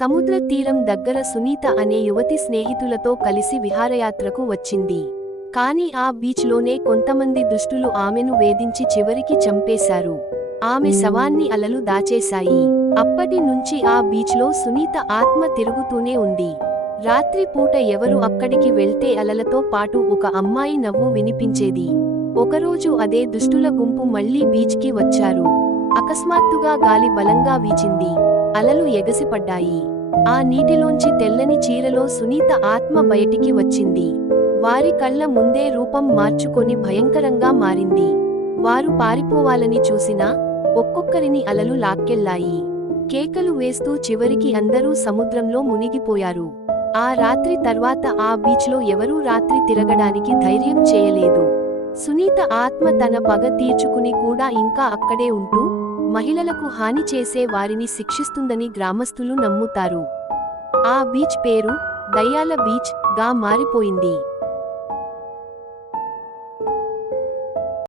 సముద్ర తీరం దగ్గర సునీత అనే యువతి స్నేహితులతో కలిసి విహారయాత్రకు వచ్చింది. కాని ఆ బీచ్లోనే కొంతమంది దుష్టులు ఆమెను వేధించి చివరికి చంపేశారు. ఆమె శవాన్ని అలలు దాచేశాయి. అప్పటి నుంచి ఆ బీచ్లో సునీత ఆత్మ తిరుగుతూనే ఉంది. రాత్రి పూట ఎవరు అక్కడికి వెళ్తే అలలతో పాటు ఒక అమ్మాయి నవ్వు వినిపించేది. ఒకరోజు అదే దుష్టుల గుంపు మళ్లీ బీచ్కి వచ్చారు. అకస్మాత్తుగా గాలి బలంగా వీచింది. అలలు ఎగసిపడ్డాయి. ఆ నీటిలోంచి తెల్లని చీరలో సునీత ఆత్మ బయటికి వచ్చింది. వారి కళ్ల ముందే రూపం మార్చుకొని భయంకరంగా మారింది. వారు పారిపోవాలని చూసినా ఒక్కొక్కరిని అలలు లాక్కెళ్లాయి. కేకలు వేస్తూ చివరికి అందరూ సముద్రంలో మునిగిపోయారు. ఆ రాత్రి తర్వాత ఆ బీచ్లో ఎవరూ రాత్రి తిరగడానికి ధైర్యం చేయలేదు. సునీత ఆత్మ తన పగ తీర్చుకుని కూడా ఇంకా అక్కడే ఉంటూ మహిళలకు హాని చేసే వారిని శిక్షిస్తుందని గ్రామస్తులు నమ్ముతారు. ఆ బీచ్ పేరు దయ్యాల బీచ్ గా మారిపోయింది.